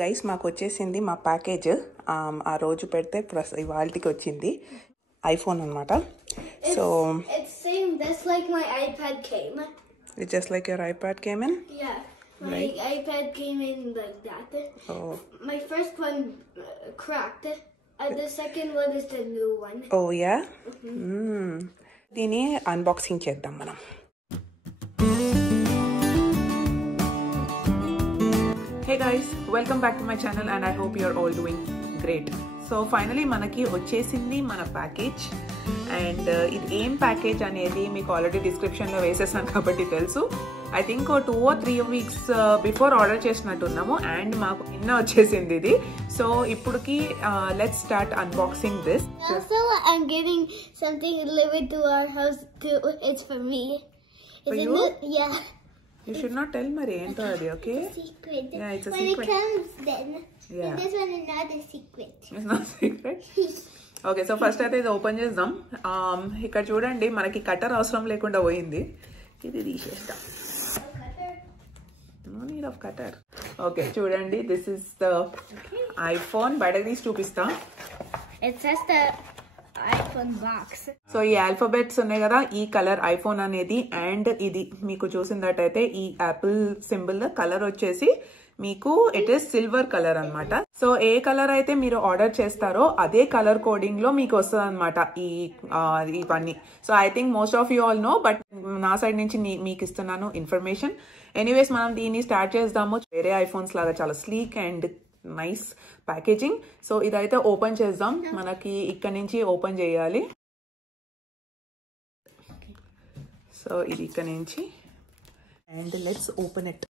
Guys మాకు వచ్చేసింది మా ప్యాకేజ్ ఆ రోజు పెడితే ఇవాల్టికి వచ్చింది ఐఫోన్ అన్నమాట. So it's same just like my iPad came. It's just like your iPad came in? Yeah. My iPad came in like that. Oh. My first one cracked. And the second one is the new one. Oh yeah? దీని unboxing చేద్దాం మనం. Hey guys, welcome back to my channel and I hope you're all doing great. So finally మనకి వచ్చేసింది మన package and ఇది ఏం package అనేది మీకు ఆల్రెడీ డిస్క్రిప్షన్లో వేసేసాను కాబట్టి తెలుసు. I think 2 or 3 weeks before order చేసినట్టున్నాము అండ్ మాకు నిన్న వచ్చేసింది ఇది. సో ఇప్పుడుకి let's start unboxing this. Also, I'm getting something delivered to our house too. It's for me. For you? Yeah. You should not tell Mari ento adi, okay? It's a secret. Yeah, it's a when secret. When it comes then. Yeah. This one is not a secret. It's not secret? Okay, so first అయితే ఇది open చేద్దాం. ఇక్కడ చూడండి మనకి cutter అవసరం లేకుండా పోయింది. ఇది తీసేద్దాం. No need of cutter. Okay, చూడండి this is the iPhone. బయటకు తీసి చూపిస్తా. It says the iPhone box. So ఈ ఆల్ఫాబెట్స్ ఉన్నాయి కదా, ఈ కలర్ ఐఫోన్ అనేది అండ్ ఇది మీకు చూసినట్టయితే ఈ యాపిల్ సింబల్ కలర్ వచ్చేసి మీకు ఇట్ ఈస్ సిల్వర్ కలర్ అన్నమాట. సో ఏ కలర్ అయితే మీరు ఆర్డర్ చేస్తారో అదే కలర్ కోడింగ్ లో మీకు వస్తుంది అనమాట ఇవన్నీ. So I think most of you all know, but నా సైడ్ నుంచి మీకు ఇస్తున్నాను ఇన్ఫర్మేషన్. ఎనీవేస్ మనం దీన్ని స్టార్ట్ చేద్దాము. వేరే ఐఫోన్స్ లాగా చాలా sleek and nice packaging. So ఇదైతే ఓపెన్ చేద్దాం. మనకి ఇక్కడ నుంచి ఓపెన్ చేయాలి. సో ఇది ఇక్కడ నుంచి and let's open it.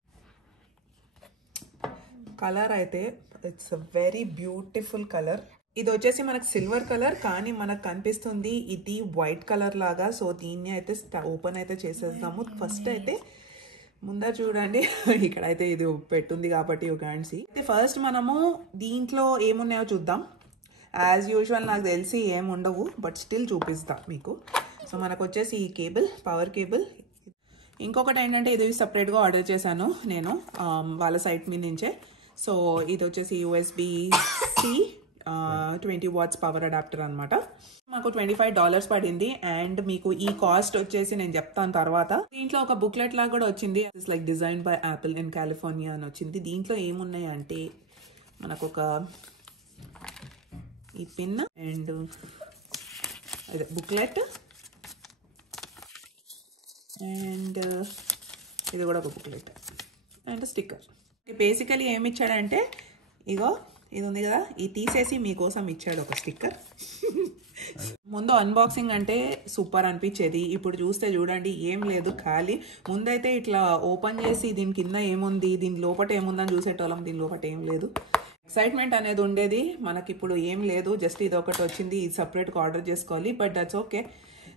Colour అయితే it's a very beautiful colour. ఇది వచ్చేసి మనకు సిల్వర్ కలర్ కానీ మనకు కనిపిస్తుంది ఇది వైట్ కలర్ లాగా. సో దీన్ని అయితే ఓపెన్ అయితే చేసేద్దాము. ఫస్ట్ అయితే ముందర చూడండి ఇక్కడైతే ఇది పెట్టుంది కాబట్టి యూ క్యాన్ సీ. అయితే ఫస్ట్ మనము దీంట్లో ఏమున్నాయో చూద్దాం. యాజ్ యూజువల్ నాకు తెలిసి ఏముండవు బట్ స్టిల్ చూపిస్తా మీకు. సో మనకు వచ్చేసి ఈ కేబుల్, పవర్ కేబుల్. ఇంకొకటి ఏంటంటే ఇది సపరేట్గా ఆర్డర్ చేశాను నేను వాళ్ళ సైట్ మీద నుంచే. సో ఇది వచ్చేసి USB-C 20 watts పవర్ అడాప్టర్ అనమాట. మాకు $25 పడింది అండ్ మీకు ఈ కాస్ట్ వచ్చేసి నేను చెప్తాను తర్వాత. దీంట్లో ఒక బుక్లెట్ లాగా కూడా వచ్చింది. It's like design by Apple in California అని వచ్చింది. దీంట్లో ఏమున్నాయి అంటే మనకు ఒక ఈ పిన్ అండ్ అదే బుక్లెట్ అండ్ ఇది కూడా ఒక బుక్లెట్ అండ్ స్టిక్కర్. బేసికలీ ఏమి ఇచ్చాడంటే ఇగో ఇది ఉంది కదా, ఇది తీసేసి మీకోసం ఇచ్చాడు ఒక స్టిక్కర్. ముందు అన్బాక్సింగ్ అంటే సూపర్ అనిపించేది. ఇప్పుడు చూస్తే చూడండి ఏం లేదు, ఖాళీ. ముందైతే ఇట్లా ఓపెన్ చేసి దీని కింద ఏముంది, దీని లోపల ఏముందని చూసేటోళ్ళం. దీని లోపల ఏం లేదు. ఎక్సైట్మెంట్ అనేది ఉండేది. మనకి ఇప్పుడు ఏం లేదు, జస్ట్ ఇది ఒకటి వచ్చింది, ఇది సపరేట్గా ఆర్డర్ చేసుకోవాలి. But that's okay,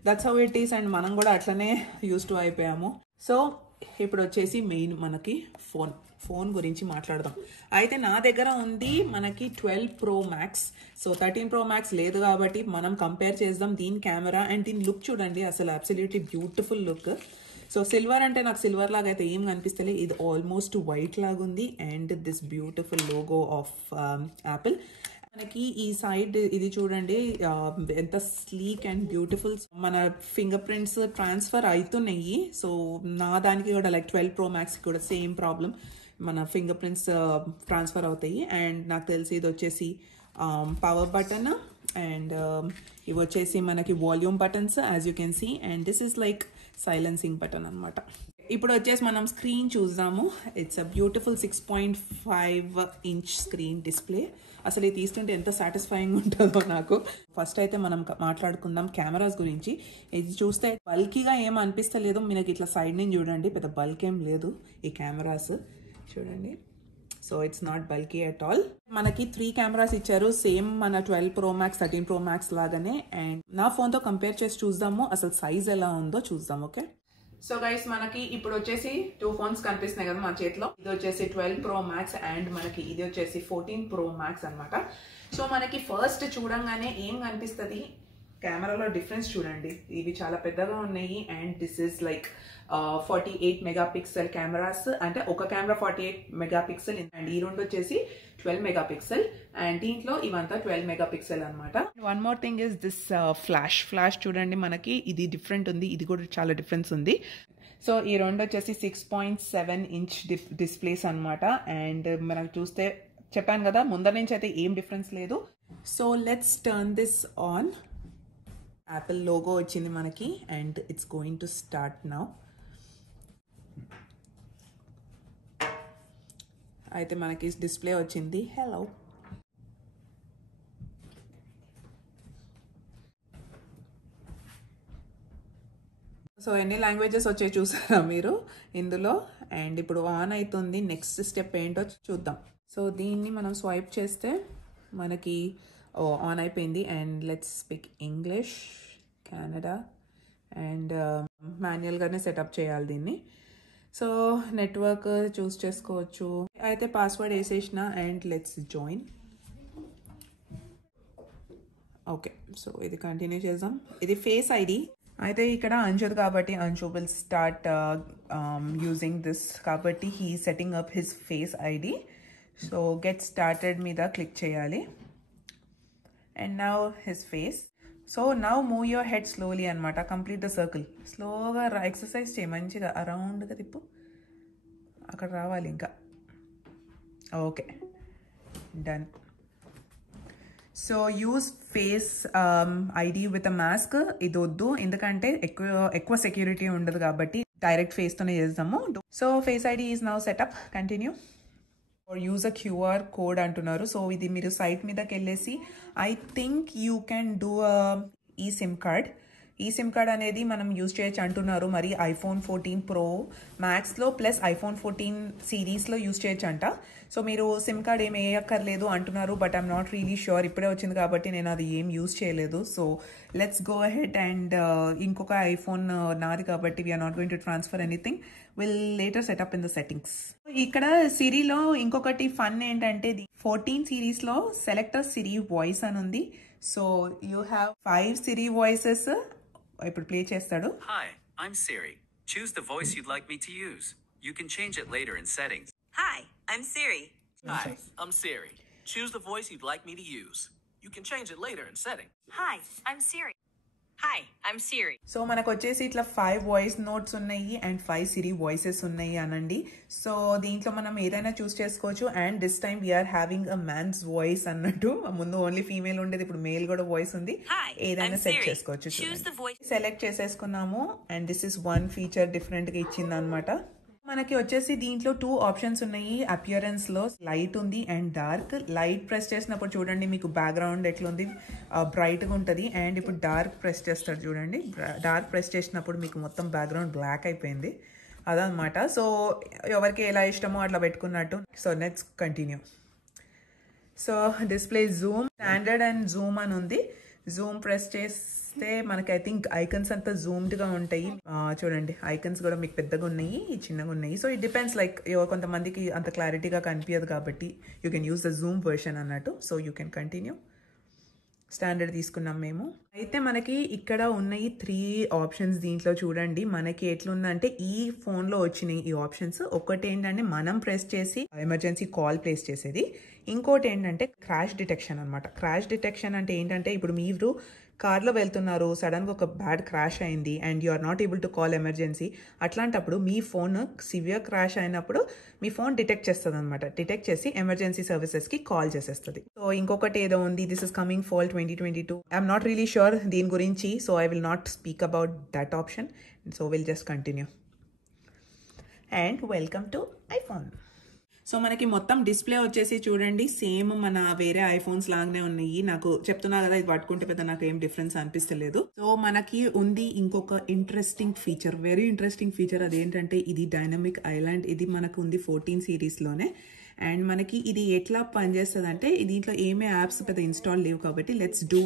that's how it is. And మనం కూడా అట్లనే యూస్ టు అయిపోయాము. సో ఇప్పుడు వచ్చేసి మెయిన్ మనకి ఫోన్ గురించి మాట్లాడదాం. అయితే నా దగ్గర ఉంది మనకి 12 Pro Max. So 13 Pro Max లేదు కాబట్టి మనం కంపేర్ చేద్దాం దీని కెమెరా అండ్ దీని లుక్ చూడండి. అసలు absolutely beautiful look. So silver అంటే నాకు సిల్వర్ లాగా అయితే ఏం కనిపిస్తలే, ఇది ఆల్మోస్ట్ వైట్ లాగా ఉంది and this beautiful logo of Apple. మనకి ఈ సైడ్ ఇది చూడండి ఎంత స్లీక్ అండ్ బ్యూటిఫుల్. మన ఫింగర్ ప్రింట్స్ ట్రాన్స్ఫర్ అవుతున్నాయి. సో నా దానికి కూడా లైక్ 12 Pro Max కూడా సేమ్ ప్రాబ్లం, మన ఫింగర్ ప్రింట్స్ ట్రాన్స్ఫర్ అవుతాయి. అండ్ నాకు తెలిసి ఇది వచ్చేసి పవర్ బటన్ అండ్ ఇవి వచ్చేసి మనకి volume buttons as you can see. And this is like silencing button అనమాట. ఇప్పుడు వచ్చేసి మనం స్క్రీన్ చూద్దాము. It's a beautiful 6.5 inch screen display. అసలు ఇది తీస్తుంటే ఎంత సాటిస్ఫైయింగ్ ఉంటుందో నాకు. ఫస్ట్ అయితే మనం మాట్లాడుకుందాం కెమెరాస్ గురించి. ఇది చూస్తే బల్కీగా ఏం అనిపిస్తలేదు. మీకు ఇట్లా సైడ్ నుంచి చూడండి, పెద్ద బల్క్ ఏం లేదు ఈ కెమెరాస్ చూడండి. So it's not bulky at all. మనకి 3 కెమెరాస్ ఇచ్చారు, సేమ్ మన 12 Pro Max 13 Pro Max లాగానే. అండ్ నా ఫోన్తో కంపేర్ చేసి చూద్దాము అసలు సైజ్ ఎలా ఉందో చూద్దాం. ఓకే, సో గైస్ మనకి ఇప్పుడు వచ్చేసి 2 ఫోన్స్ కనిపిస్తున్నాయి కదా మన చేతిలో. ఇది వచ్చేసి 12 Pro Max అండ్ మనకి ఇది వచ్చేసి 14 Pro Max అనమాట. సో మనకి ఫస్ట్ చూడంగానే ఏం కనిపిస్తుంది, కెమెరాలో డిఫరెన్స్ చూడండి, ఇవి చాలా పెద్దగా ఉన్నాయి and this is like 48 megapixel cameras, అంటే ఒక కెమెరా 48 మెగాపిక్సెల్ అండ్ ఈ రెండు వచ్చేసి 12 మెగాపిక్సెల్ అండ్ దీంట్లో ఇవంతా 12 మెగాపిక్సెల్ అనమాట. One more thing is this flash చూడండి, మనకి ఇది డిఫరెంట్ ఉంది, ఇది కూడా చాలా డిఫరెన్స్ ఉంది. సో ఈ రెండు వచ్చేసి 6.7 ఇంచ్ డిస్ప్లేస్ అనమాట అండ్ మనకు చూస్తే చెప్పాను కదా ముందర నుంచి అయితే ఏం డిఫరెన్స్ లేదు. So let's turn this on. Apple logo వచ్చింది మనకి and it's going to start now. అయితే మనకి డిస్ప్లే వచ్చింది. హలో, సో ఎన్ని లాంగ్వేజెస్ వచ్చాయి చూసారా మీరు ఇందులో. అండ్ ఇప్పుడు ఆన్ అవుతుంది. నెక్స్ట్ స్టెప్ ఏంటో చూద్దాం. సో దీన్ని మనం స్వైప్ చేస్తే మనకి ఆన్ అయిపోయింది and let's speak English, Canada and మాన్యువల్గానే సెటప్ చేయాలి దీన్ని. సో నెట్వర్క్ చూస్ చేసుకోవచ్చు. అయితే పాస్వర్డ్ వేసేసిన and let's join. Okay, so ఇది కంటిన్యూ చేద్దాం. ఇది ఫేస్ ఐడి. అయితే ఇక్కడ అంజుది కాబట్టి Anju will start using this కాబట్టి he setting up his face ID. So get started మీద క్లిక్ చేయాలి and now his face. So now move your head slowly అనమాట. Complete the circle. స్లోగా ఎక్సర్సైజ్ చేయి, మంచిగా అరౌండ్గా తిప్పు, అక్కడ రావాలి ఇంకా. Okay, done. So use face ID with a mask. ఇది వద్దు, ఎందుకంటే ఎక్కువ సెక్యూరిటీ ఉండదు కాబట్టి డైరెక్ట్ ఫేస్తోనే చేద్దాము. So face ID is now setup. Continue. Use a QR code అంటున్నారు. సో ఇది మీరు సైట్ మీదకి వెళ్ళేసి I think you can do ఈ సిమ్ కార్డ్. ఈ సిమ్ కార్డ్ అనేది మనం యూజ్ చేయొచ్చు అంటున్నారు. మరి iPhone 14 Pro Maxలో ప్లస్ iPhone 14 సిరీస్లో యూజ్ చేయొచ్చు అంట. సో మీరు సిమ్ కార్డ్ ఏం వేయక్కర్లేదు అంటున్నారు, but I'm not really sure. ఇప్పుడే వచ్చింది కాబట్టి నేను అది ఏం యూజ్ చేయలేదు. So let's go ahead and ఇంకొక ఐఫోన్ నాది కాబట్టి we're not going to transfer anything. Will later set up in the settings. ఇక్కడ సిరీలో ఇంకొకటి ఫన్ ఏంటంటే 14 సిరీస్లో సెలెక్టర్ సిరీ వాయిస్ అని ఉంది. So you have 5 Siri voices. ఇప్పుడు ప్లే చేస్తాడు. Hi, I'm Siri. Choose the voice you'd like me to use. You can change it later in settings. Hi, I'm Siri. Hi, I'm Siri. Choose the voice you'd like me to use. You can change it later in settings. Hi, I'm Siri. Hi, I'm Siri. So మనకు వచ్చేసి ఇట్లా 5 voice notes ఉన్నాయి and 5 Siri voices ఉన్నాయి అనండి. So దీంట్లో మనం ఏదైనా choose చేసుకోవచ్చు. And this time we're having a man's voice అన్నట్టు. ముందు ఓన్లీ ఫీమేల్ ఉండేది, ఇప్పుడు మేల్ కూడా వాయిస్ ఉంది. ఏదైనా సెట్ చేసుకోవచ్చు. సెలెక్ట్ చేసేసుకున్నాము and this is one feature different గా ఇచ్చింది అనమాట. మనకి వచ్చేసి దీంట్లో 2 ఆప్షన్స్ ఉన్నాయి. అపియరెన్స్ లో లైట్ ఉంది అండ్ డార్క్. లైట్ ప్రెస్ చేసినప్పుడు చూడండి మీకు బ్యాక్గ్రౌండ్ ఎట్లుంది, బ్రైట్ గా ఉంటది. అండ్ ఇప్పుడు డార్క్ ప్రెస్ చేస్తారు చూడండి. డార్క్ ప్రెస్ చేసినప్పుడు మీకు మొత్తం బ్యాక్గ్రౌండ్ బ్లాక్ అయిపోయింది. అదనమాట. సో ఎవరికి ఎలా ఇష్టమో అట్లా పెట్టుకున్నట్టు. So next continue. So display zoom, standard and zoom అని ఉంది. జూమ్ ప్రెస్ చేస్తే మనకి ఐ థింక్ ఐకన్స్ అంతా జూమ్డ్ గా ఉంటాయి. చూడండి ఐకన్స్ కూడా మీకు పెద్దగా ఉన్నాయి, చిన్నగా ఉన్నాయి. సో ఇట్ డిపెండ్స్, లైక్ కొంతమందికి అంత క్లారిటీగా కనిపించదు కాబట్టి you can use the zoom version అన్నట్టు. So you can continue. Standard తీసుకున్నాం మేము. అయితే మనకి ఇక్కడ ఉన్నాయి 3 ఆప్షన్స్. దీంట్లో చూడండి మనకి ఎట్లుందంటే ఈ ఫోన్లో వచ్చినాయి ఈ ఆప్షన్స్. ఒకటి ఏంటంటే మనం ప్రెస్ చేసి ఎమర్జెన్సీ కాల్ ప్లేస్ చేసేది. ఇంకోటి ఏంటంటే క్రాష్ డిటెక్షన్ అనమాట. క్రాష్ డిటెక్షన్ అంటే ఏంటంటే ఇప్పుడు మీరు కార్లో వెళ్తున్నారు, సడన్గా ఒక బ్యాడ్ క్రాష్ అయింది and you are not able to call emergency. అట్లాంటప్పుడు మీ ఫోన్ సివియర్ క్రాష్ అయినప్పుడు మీ ఫోన్ డిటెక్ట్ చేస్తుంది అనమాట. డిటెక్ట్ చేసి ఎమర్జెన్సీ సర్వీసెస్కి కాల్ చేసేస్తుంది. సో ఇంకొకటి ఏదో ఉంది, this is coming fall 2022. I'm not really sure దీని గురించి. So I will not speak about that option. So will just continue. And welcome to iPhone. So మనకి మొత్తం డిస్ప్లే వచ్చేసి చూడండి సేమ్ మన వేరే ఐఫోన్స్ లాగానే ఉన్నాయి. నాకు చెప్తున్నా కదా, ఇది పట్టుకుంటే పెద్ద నాకు ఏం డిఫరెన్స్ అనిపిస్తలేదు. సో మనకి ఉంది ఇంకొక interesting feature, very interesting feature. అదేంటంటే ఇది డైనమిక్ ఐలాండ్. ఇది మనకు ఉంది 14 సిరీస్లోనే. అండ్ మనకి ఇది ఎట్లా పనిచేస్తుంది అంటే దీంట్లో ఏమే యాప్స్ పెద్ద ఇన్స్టాల్ లేవు కాబట్టి లెట్స్ డూ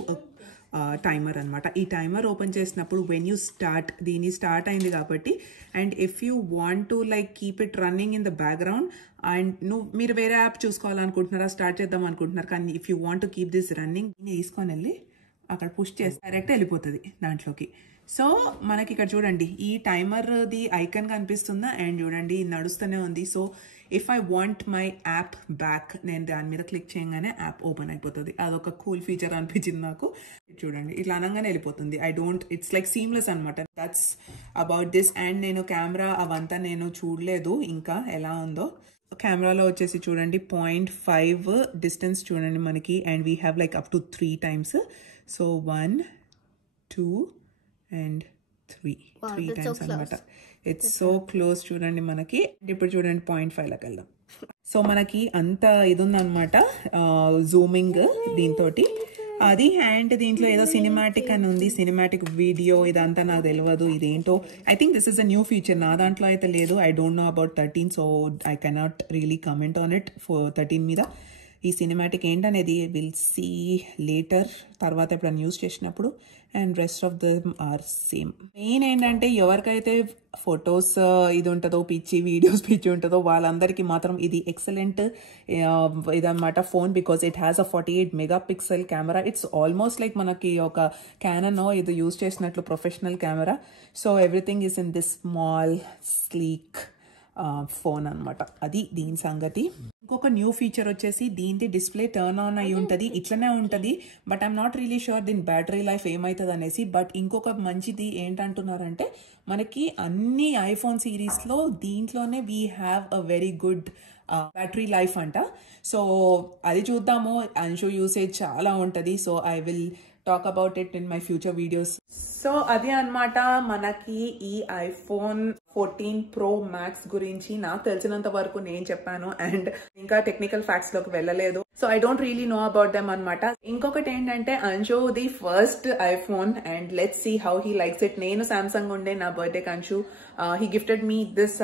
టైమర్ అనమాట. ఈ టైమర్ ఓపెన్ చేసినప్పుడు వెన్ యూ స్టార్ట్, దీని స్టార్ట్ అయింది కాబట్టి and if you want to like keep it running in the background and మీరు వేరే యాప్ చూసుకోవాలనుకుంటున్నారా, స్టార్ట్ చేద్దాం అనుకుంటున్నారు, కానీ if you want to keep this running తీసుకొని వెళ్ళి అక్కడ పుష్ చేస్తే డైరెక్ట్ వెళ్ళిపోతుంది దాంట్లోకి. సో మనకి ఇక్కడ చూడండి ఈ టైమర్ది ఐకన్ కనిపిస్తుందా, అండ్ చూడండి నడుస్తూనే ఉంది. So if I want my app back, నేను దాని మీద క్లిక్ చేయగానే యాప్ ఓపెన్ అయిపోతుంది. అదొక కూల్ ఫీచర్ అనిపించింది నాకు. చూడండి ఇట్లా అనగానే వెళ్ళిపోతుంది. ఇట్స్ లైక్ సీమ్లెస్ అనమాట. That's about this. అండ్ నేను కెమెరా అవంతా నేను చూడలేదు ఇంకా ఎలా ఉందో. కెమెరాలో వచ్చేసి చూడండి 0.5 డిస్టెన్స్ చూడండి మనకి, and we have like up to 3 times. So 1, 2 and 3 times అనమాట. ఇట్స్ సో క్లోజ్ చూడండి మనకి. ఇప్పుడు చూడండి 0.5 లాకి వెళ్దాం. సో మనకి అంత ఇది ఉందన్నమాట జూమింగ్ దీంతో అది. అండ్ దీంట్లో ఏదో సినిమాటిక్ అని ఉంది, సినిమాటిక్ వీడియో, ఇదంతా నాకు తెలియదు ఇదేంటో. I think this is a new feature, నా దాంట్లో అయితే లేదు. I don't know about 13, so I cannot really comment on it for 13 మీద. ఈ సినిమాటిక్ ఏంటనేది విల్ సీ లేటర్, తర్వాత ఎప్పుడైనా యూజ్ చేసినప్పుడు. And rest of them are same. Main ఏంటంటే ఎవరికైతే ఫొటోస్ ఇది ఉంటుందో, పిచ్చి వీడియోస్ పిచ్చి ఉంటుందో వాళ్ళందరికీ మాత్రం ఇది ఎక్సలెంట్ ఇదన్నమాట phone. Because it has a 48 megapixel camera. It's almost like మనకి ఒక క్యానన్ ఇది యూజ్ చేసినట్లు professional camera. So everything is in this small sleek phone అనమాట. అది దీని సంగతి. ఇంకొక న్యూ ఫీచర్ వచ్చేసి దీని డిస్ప్లే టర్న్ ఆన్ అయి ఉంటుంది, ఇట్లనే ఉంటుంది. But I'm not really sure దీని బ్యాటరీ లైఫ్ ఏమవుతుంది అనేసి. బట్ ఇంకొక మంచిది ఏంటంటున్నారంటే మనకి అన్ని ఐఫోన్ సిరీస్లో దీంట్లోనే we have a very good battery life అంట. సో అది చూద్దాము. అన్షు యూసేజ్ చాలా ఉంటుంది. So I will talk about it in my future videos. So అదే అనమాట మనకి ఈ ఐఫోన్ 14 Pro Max గురించి నాకు తెలిసినంత వరకు నేను చెప్పాను. అండ్ ఇంకా టెక్నికల్ ఫ్యాక్ట్స్ లోకి వెళ్ళలేదు. So I don't really know about them అనమాట. ఇంకొకటి ఏంటంటే Anshu the first iPhone, and let's see how he likes it. నేను సామ్సంగ్ ఉండే నా బర్త్డేకి Anshu he gifted me this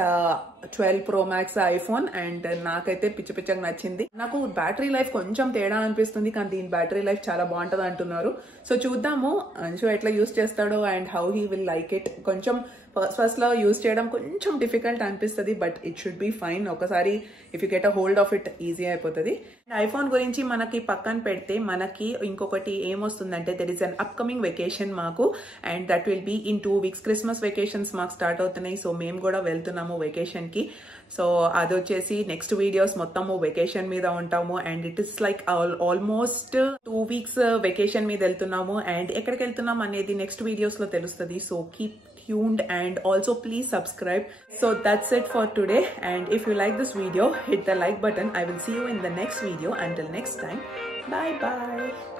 12 Pro Max iPhone, అండ్ నాకైతే పిచ్చగా నచ్చింది. నాకు బ్యాటరీ లైఫ్ కొంచెం తేడా అనిపిస్తుంది, కానీ దీని బ్యాటరీ లైఫ్ చాలా బాగుంటుంది అంటున్నారు. సో చూద్దాము అంశు ఎట్లా యూస్ చేస్తాడో and how he will like it. కొంచెం ఫస్ట్ లో యూస్ చేయడం కొంచెం డిఫికల్ట్ అనిపిస్తుంది, but it should be fine. ఒకసారి if you get a hold of it easy అయిపోతుంది. ఐఫోన్ గురించి మనకి పక్కన పెడితే మనకి ఇంకొకటి ఏమొస్తుందంటే there is an upcoming vacation మాకు, and that will be in 2 weeks. Christmas vacations మాకు స్టార్ట్ అవుతున్నాయి. సో మేము కూడా వెళ్తున్నాము వెకేషన్ కి. సో అది వచ్చేసి నెక్స్ట్ వీడియోస్ మొత్తము వెకేషన్ మీద ఉంటాము. And it is like almost 2 weeks vacation మీద వెళ్తున్నాము. అండ్ ఎక్కడికి వెళ్తున్నాం అనేది నెక్స్ట్ వీడియోస్ లో తెలుస్తుంది. So keep tuned and also please subscribe. So that's it for today, and if you like this video, hit the like button. I will see you in the next video. Until next time, bye bye.